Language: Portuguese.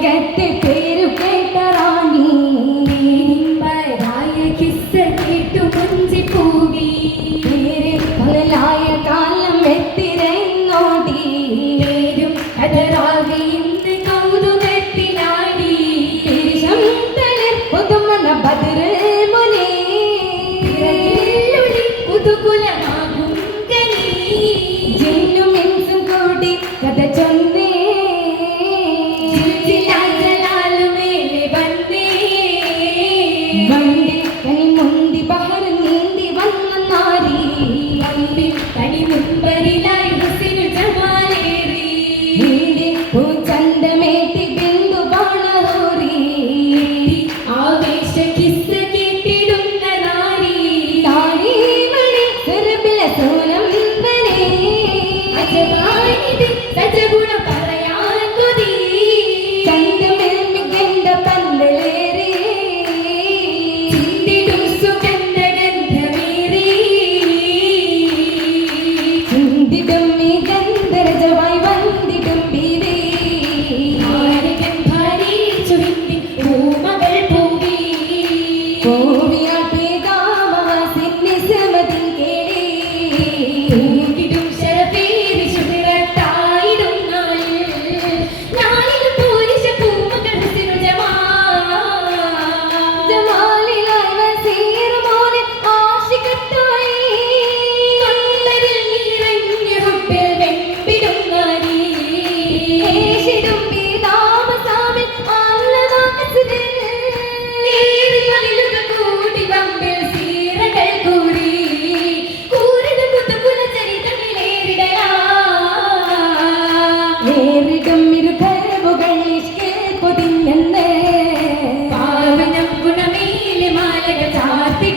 Mega i get down on you, Thomas.